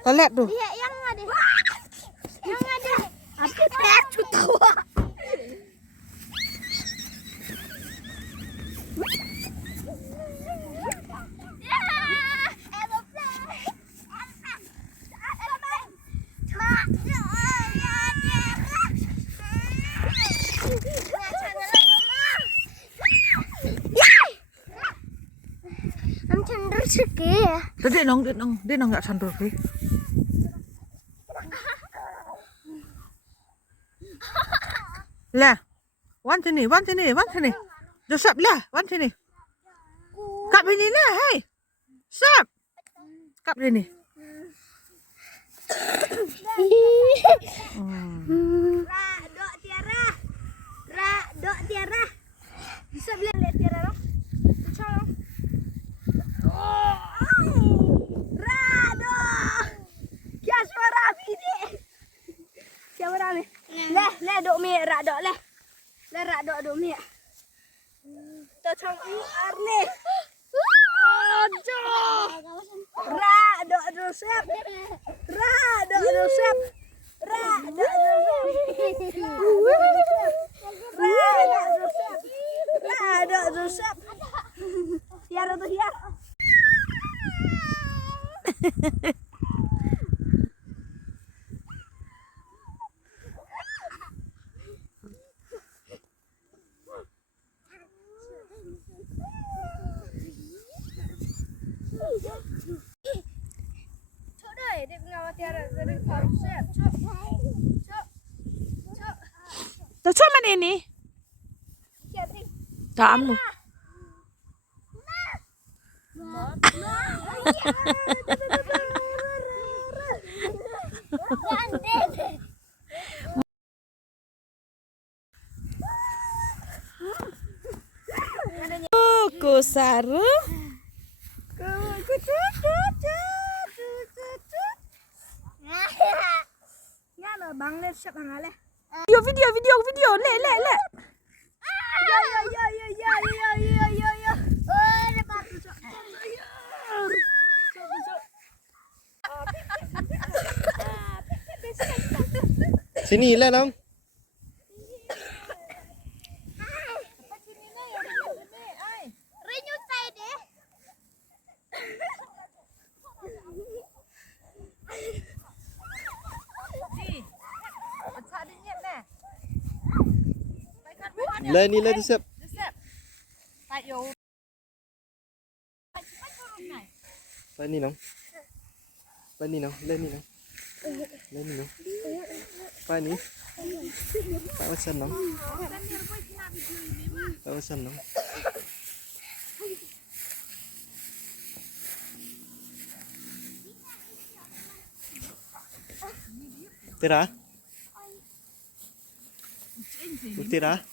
Lihat tuh. Lihat yang ada. Yang ada. Apa tercu tawa. Dia nong nggak sandor ke. Lah, wan sini. Joseph lah, wan sini. Kap ini lah, hei. Sap. Kap ini. Dok Tiara. Bisa lihat Tiara dong. Cong. Rado. Kya suara ini? Siapa rame? Le dok mi rado le. Le rado dok mi. To chong arne. Ojo. Rado Joseph. Rado Joseph. Rado Joseph. Rado Joseph. Tiara tuh Tiara. Cok deh, dia ngawat Tiara dari Joseph. Cok. Tuh cuma ini. Kamu. Kusaru. Ya lo bang le siap bang ale. Video, le. Yo. Oh, lepas tu. Sini lah dong. Renyu saya deh. Lah ni lah Joseph. Pak ni nong. Lên đi. Phải ní. Phải bắt sân nóng. Tira. Tira.